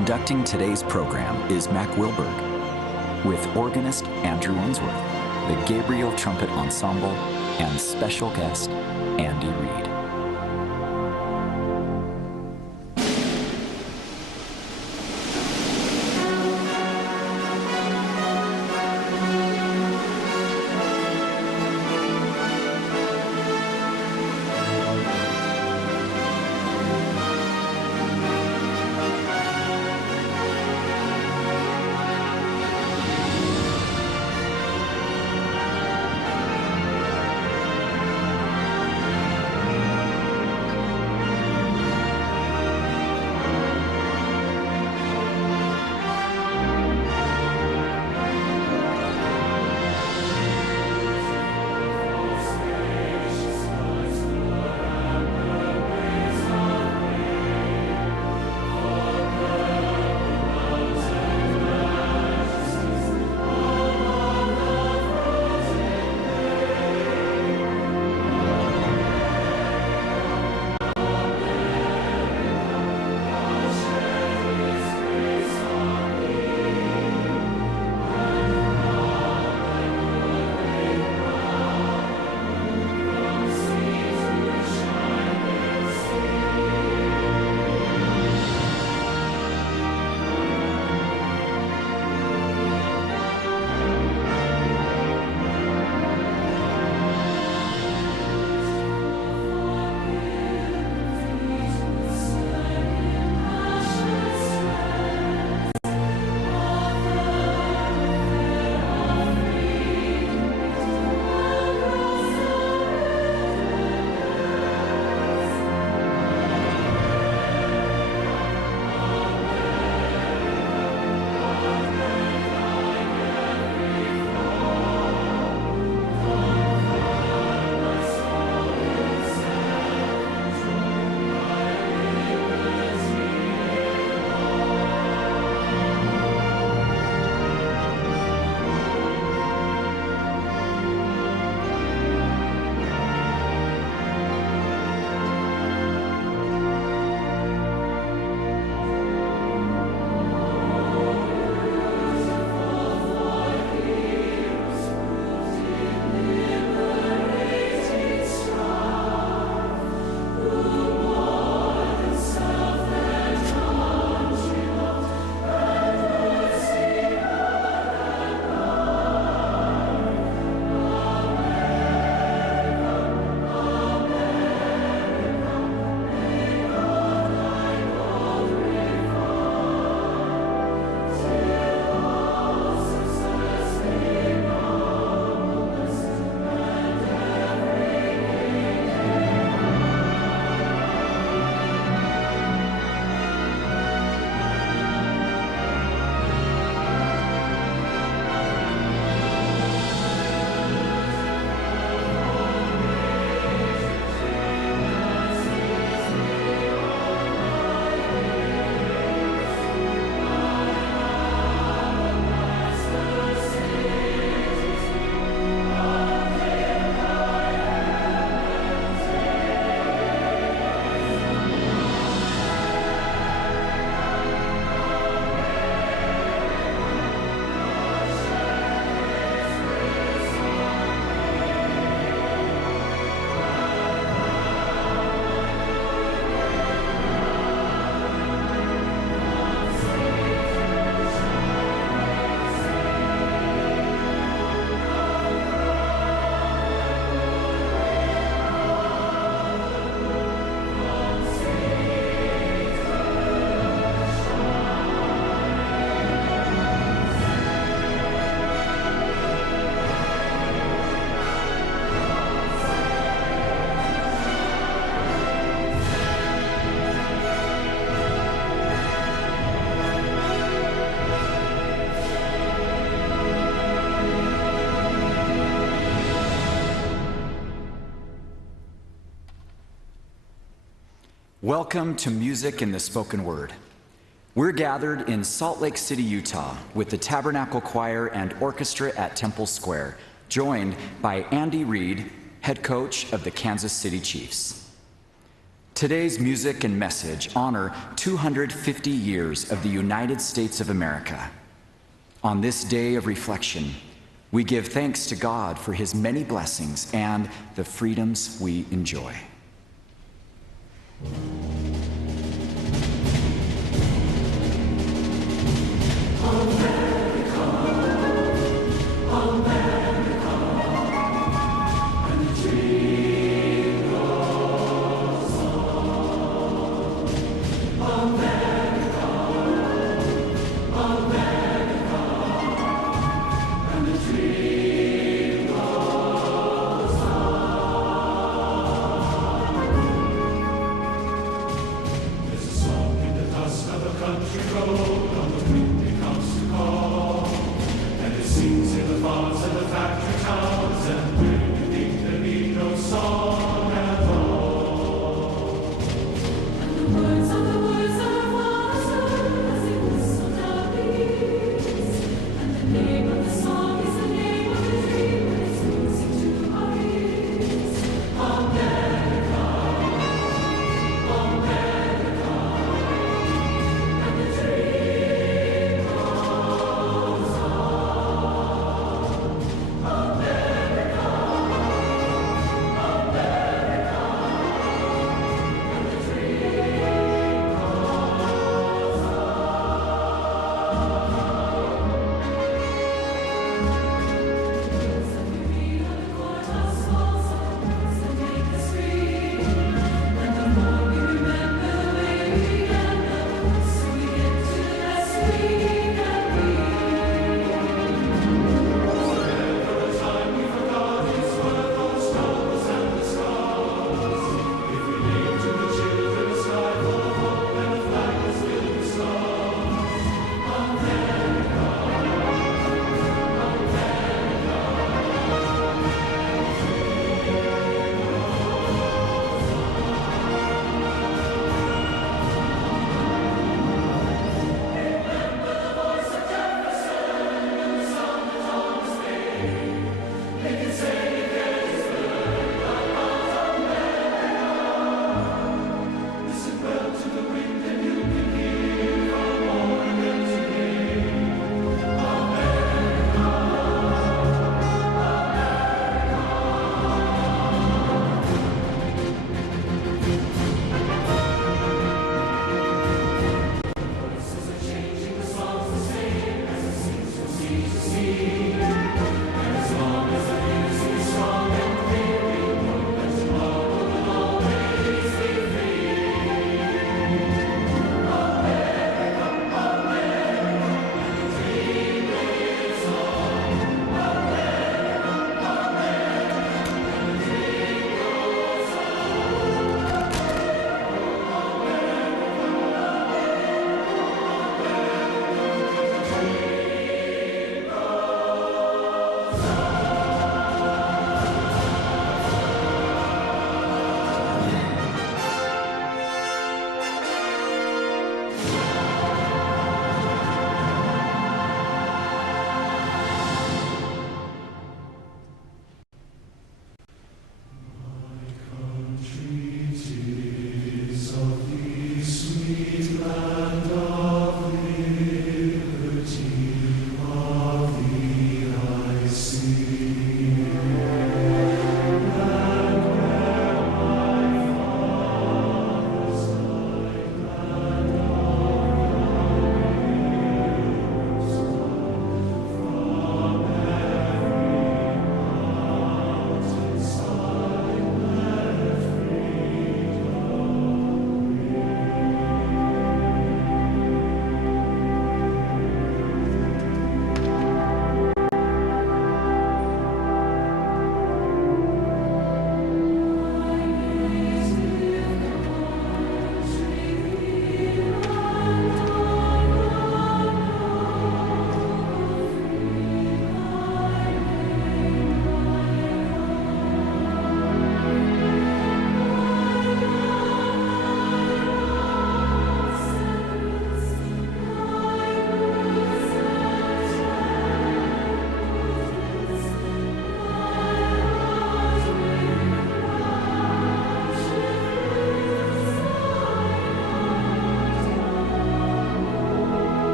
Conducting today's program is Mac Wilberg, with organist Andrew Unsworth, the Gabriel Trumpet Ensemble, and special guest Andy Reid. Welcome to Music in the Spoken Word. We're gathered in Salt Lake City, Utah, with the Tabernacle Choir and Orchestra at Temple Square, joined by Andy Reid, head coach of the Kansas City Chiefs. Today's music and message honor 250 years of the United States of America. On this day of reflection, we give thanks to God for his many blessings and the freedoms we enjoy.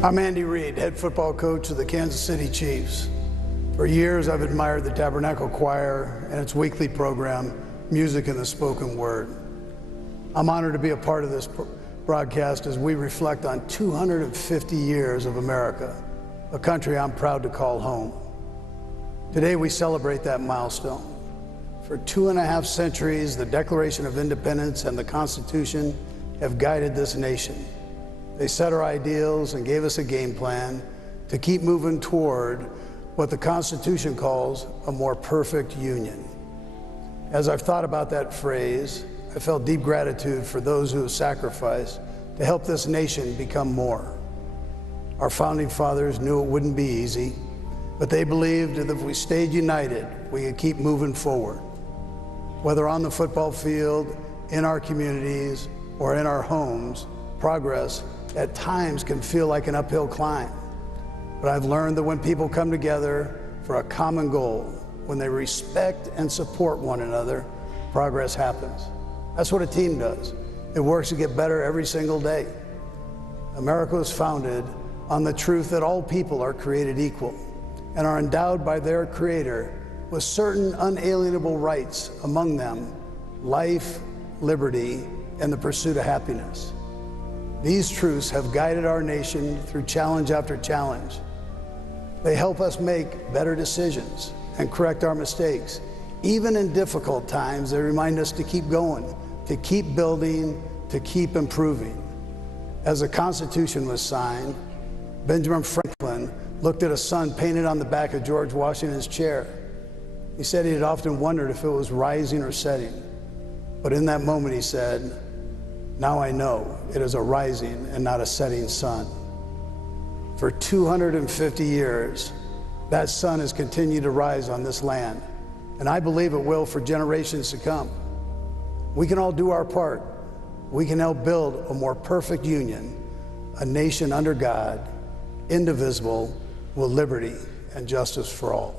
I'm Andy Reid, head football coach of the Kansas City Chiefs. For years, I've admired the Tabernacle Choir and its weekly program, Music in the Spoken Word. I'm honored to be a part of this broadcast as we reflect on 250 years of America, a country I'm proud to call home. Today, we celebrate that milestone. For 2.5 centuries, the Declaration of Independence and the Constitution have guided this nation. They set our ideals and gave us a game plan to keep moving toward what the Constitution calls a more perfect union. As I've thought about that phrase, I felt deep gratitude for those who have sacrificed to help this nation become more. Our founding fathers knew it wouldn't be easy, but they believed that if we stayed united, we could keep moving forward. Whether on the football field, in our communities, or in our homes, progress at times can feel like an uphill climb. But I've learned that when people come together for a common goal, when they respect and support one another, progress happens. That's what a team does. It works to get better every single day. America was founded on the truth that all people are created equal and are endowed by their Creator with certain unalienable rights, among them life, liberty, and the pursuit of happiness. These truths have guided our nation through challenge after challenge. They help us make better decisions and correct our mistakes. Even in difficult times, they remind us to keep going, to keep building, to keep improving. As the Constitution was signed, Benjamin Franklin looked at a sun painted on the back of George Washington's chair. He said he had often wondered if it was rising or setting. But in that moment, he said, "Now I know it is a rising and not a setting sun." For 250 years, that sun has continued to rise on this land, and I believe it will for generations to come. We can all do our part. We can help build a more perfect union, a nation under God, indivisible, with liberty and justice for all.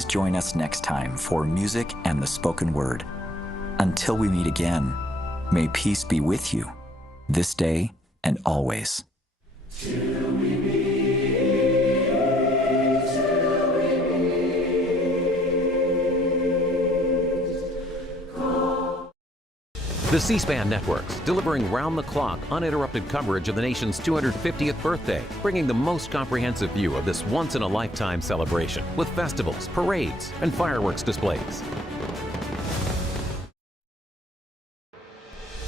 please join us next time for Music and the Spoken Word. Until we meet again, may peace be with you, this day and always. The C-SPAN networks, delivering round-the-clock, uninterrupted coverage of the nation's 250th birthday, bringing the most comprehensive view of this once-in-a-lifetime celebration with festivals, parades, and fireworks displays.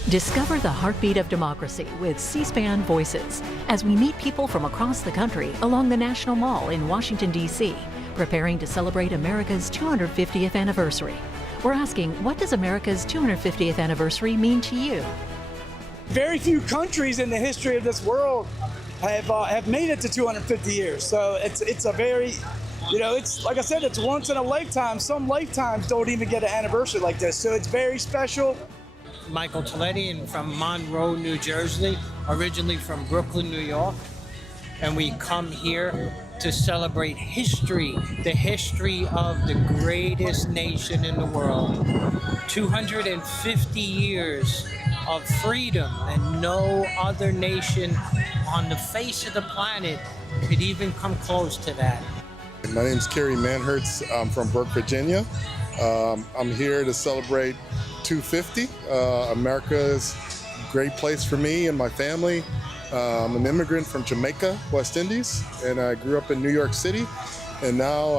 Discover the heartbeat of democracy with C-SPAN Voices as we meet people from across the country along the National Mall in Washington, D.C., preparing to celebrate America's 250th anniversary. We're asking, what does America's 250th anniversary mean to you? Very few countries in the history of this world have made it to 250 years. So it's a very, it's like I said, it's once in a lifetime. Some lifetimes don't even get an anniversary like this. So it's very special. Michael Toletti, and from Monroe, New Jersey, originally from Brooklyn, New York. And we come here to celebrate history, the history of the greatest nation in the world. 250 years of freedom, and no other nation on the face of the planet could even come close to that. My name's Kerry Manhertz. I'm from Burke, Virginia. I'm here to celebrate 250. America's a great place for me and my family. I'm an immigrant from Jamaica, West Indies, and I grew up in New York City, and now